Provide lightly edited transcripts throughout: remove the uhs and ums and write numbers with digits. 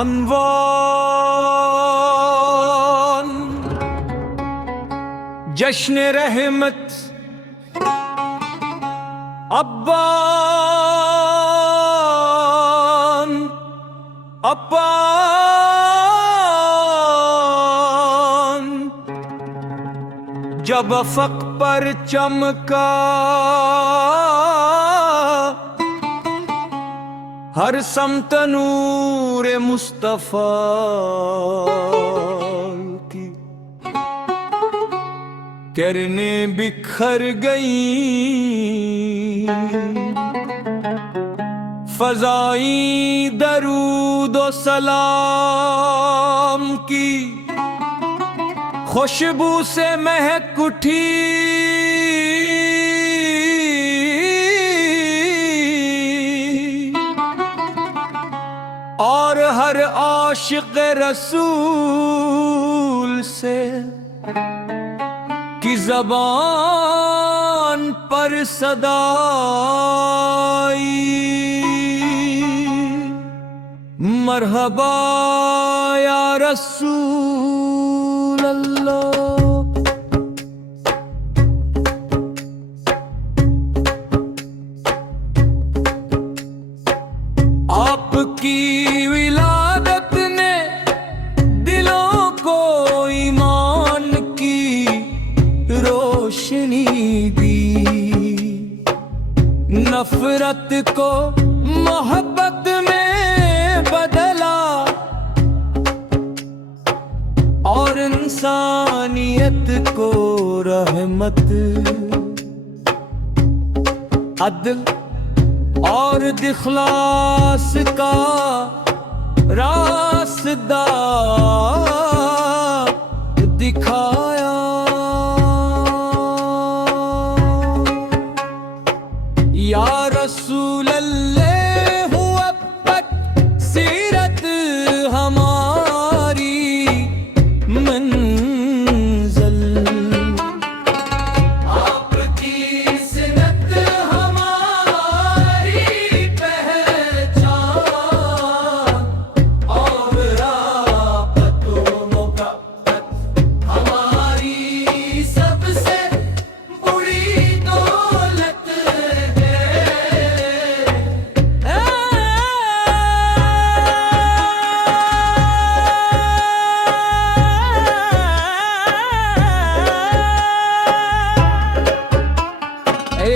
अनवान जश्न रहमत अब्बान अब्बान जब अफक पर चमका हर समत नूर मुस्तफा की किरणें बिखर गई फजाई दरूद व सलाम की खुशबू से महक उठी और हर आशिक रसूल से की ज़बान पर सदाई मरहबा या रसूल अल्लाह। आपकी विलादत ने दिलों को ईमान की रोशनी दी, नफरत को मोहब्बत में बदला और इंसानियत को रहमत अदल और इखलास का रास्ता दिखाया। या रसूल अल्लाह अब तक सीरत हमारी मंज़िल आपकी सिनत हमारी पहचान और राहतों मुकद्दस हमारी सबसे बड़ी दौलत है।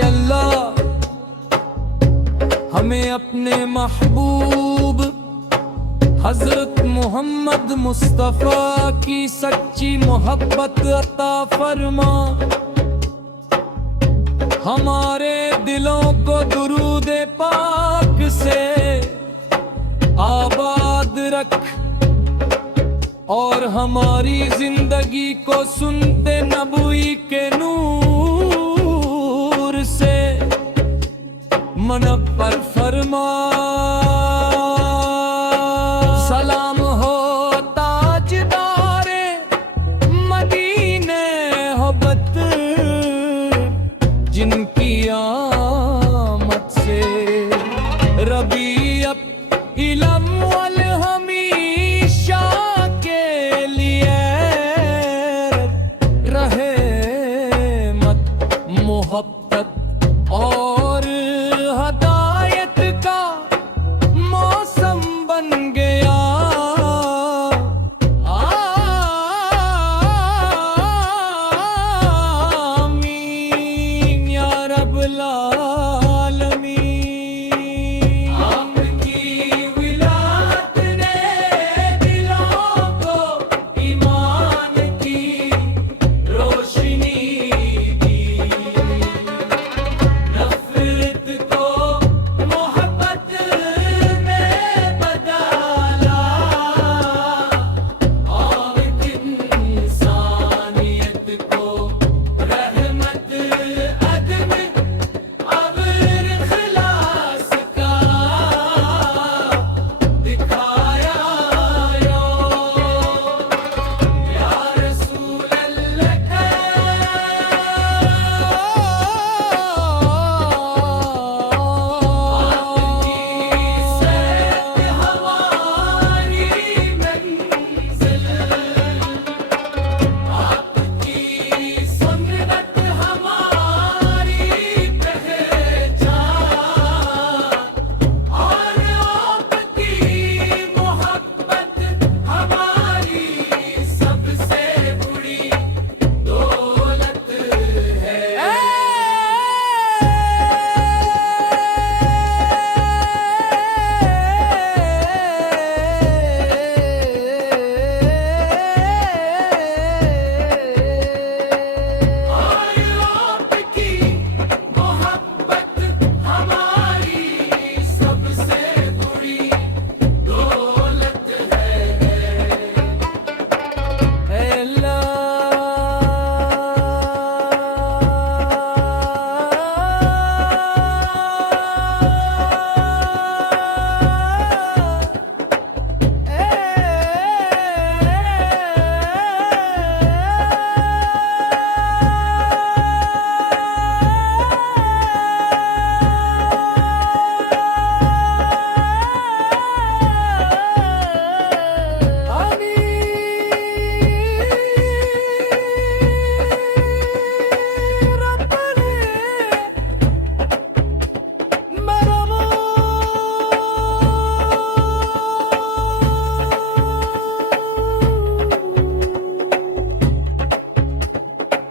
अल्लाह हमें अपने महबूब हजरत मोहम्मद मुस्तफ़ा की सच्ची मोहब्बत अता फरमा, हमारे दिलों को दुरूद पाक से आबाद रख और हमारी जिंदगी को सुनते नबूई के नूर से मनव्वर फरमा। सलाम हो ताजदारे मदीने होबत जिनकी आमद से रबीअत इलम वल हमीशा के लिए रहे मत मोहब्बत और हदायत का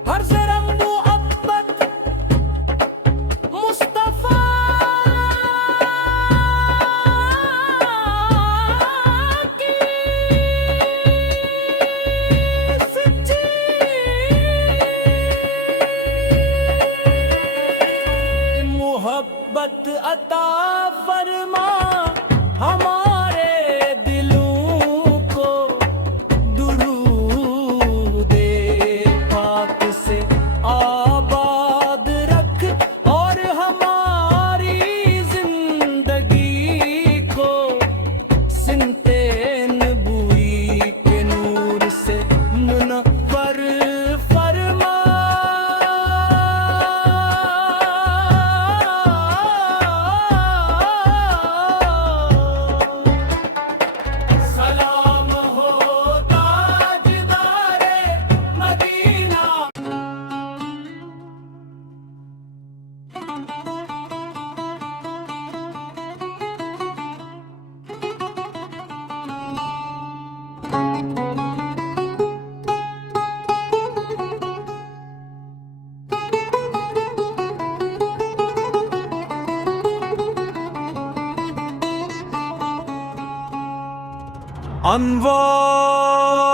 हर जरा मोहब्बत मुस्तफा की सच्ची मोहब्बत अता फरमा हमारे दिलों को दुरूदे पाक से आबाद रख और हमारी जिंदगी को सिंते नबूई के नूर से मुनव्वर फरमा। सलाम हो ताजदारे मदीना।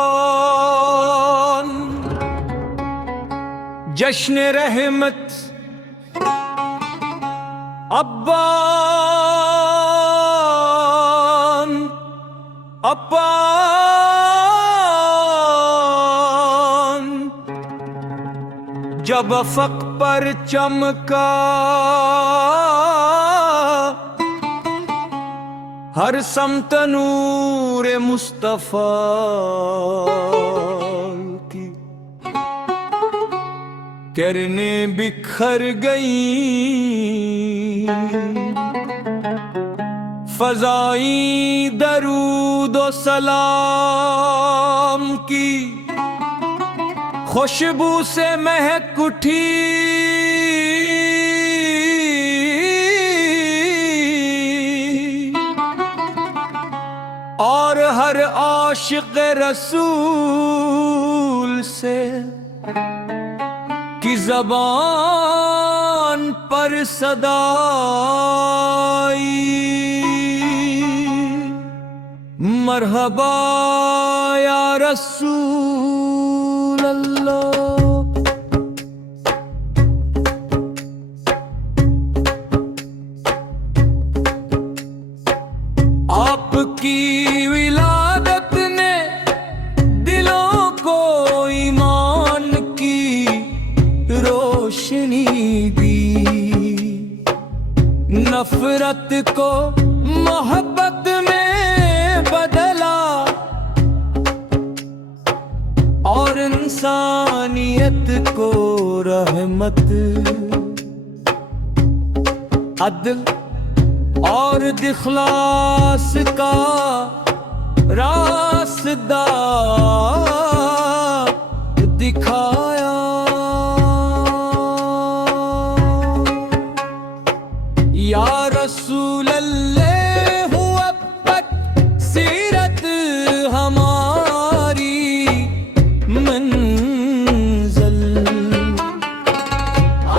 अनवान जश्न रहमत अब्बान अब्बान जब अफक पर चमका हर समत नूर मुस्तफा की किरणें बिखर गई फजाई दरूद व सलाम की खुशबू से महक उठी और हर आशिक रसूल से की ज़बान पर सदाई मरहबा या रसूल अल्लाह। आपकी विलादत ने दिलों को ईमान की रोशनी दी, नफरत को मोहब्बत में बदला और इंसानियत को रहमत अदल और इखलास का रास्ता दिखाया। या रसूल अल्लाह अब तक सीरत हमारी मंज़िल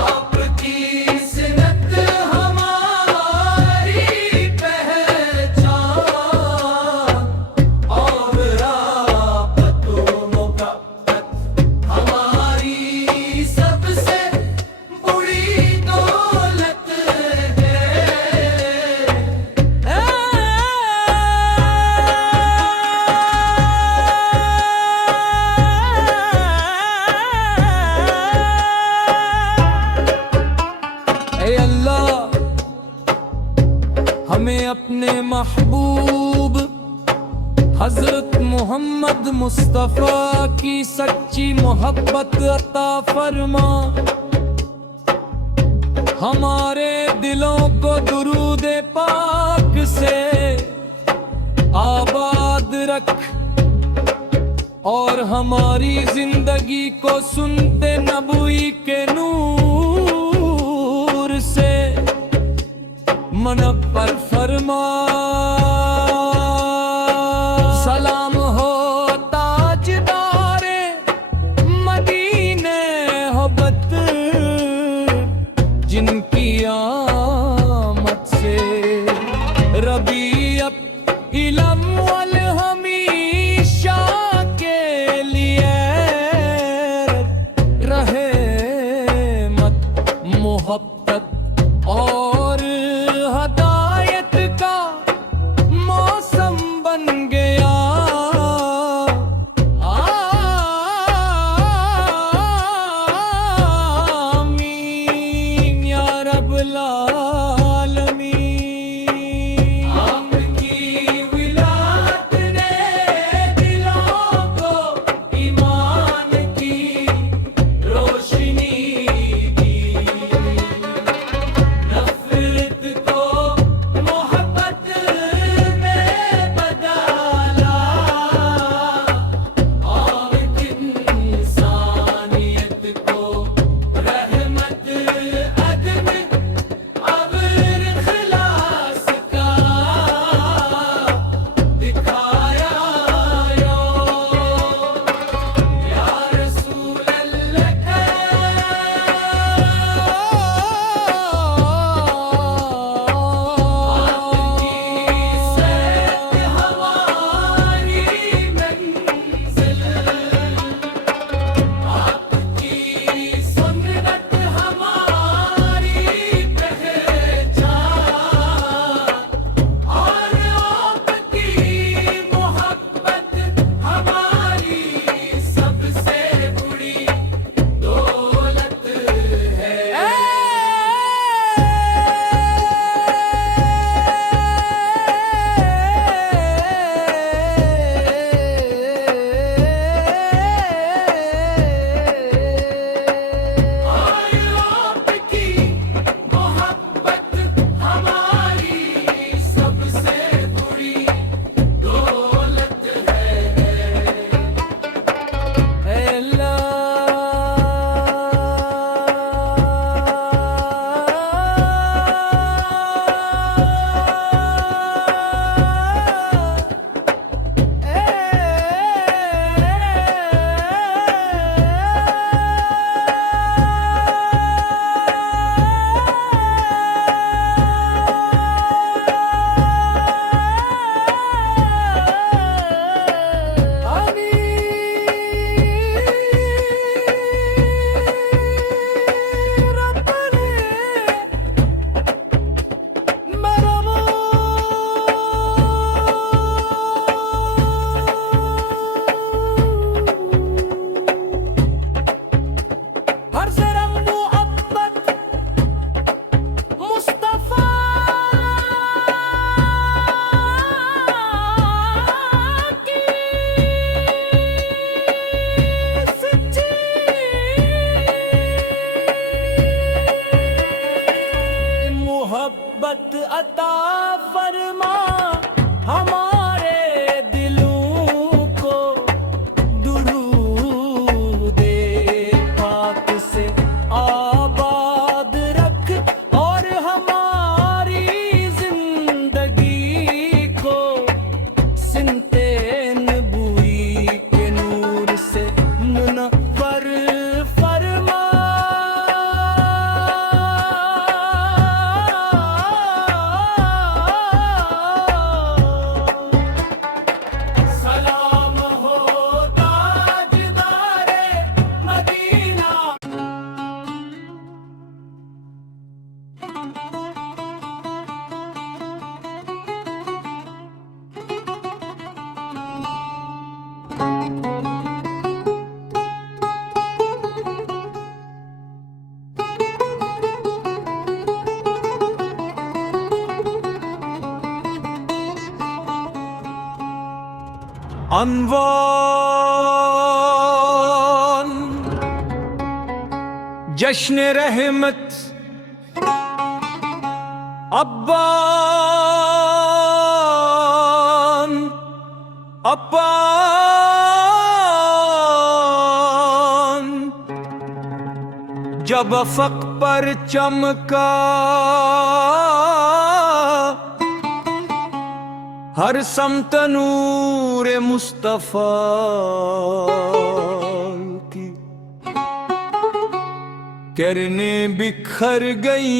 आपकी सिनत हमारी पहचान और राहतों मुकद्दस हमारी सबसे बड़ी दौलत है। ऐ अल्लाह हमें अपने महबूब हजरत मोहम्मद मुस्तफा की सच्ची मोहब्बत अता फरमा। हमारे दिलों को दुरूद पाक से आबाद रख और हमारी जिंदगी को सुनते नबूई के नूर से मुनव्वर फरमा। सलाम हो ताजदारे मदीने अनवान जश्न रहमत अब्बान अब्बान जब अफक पर चमका हर समत नूर मुस्तफा की किरणें बिखर गई।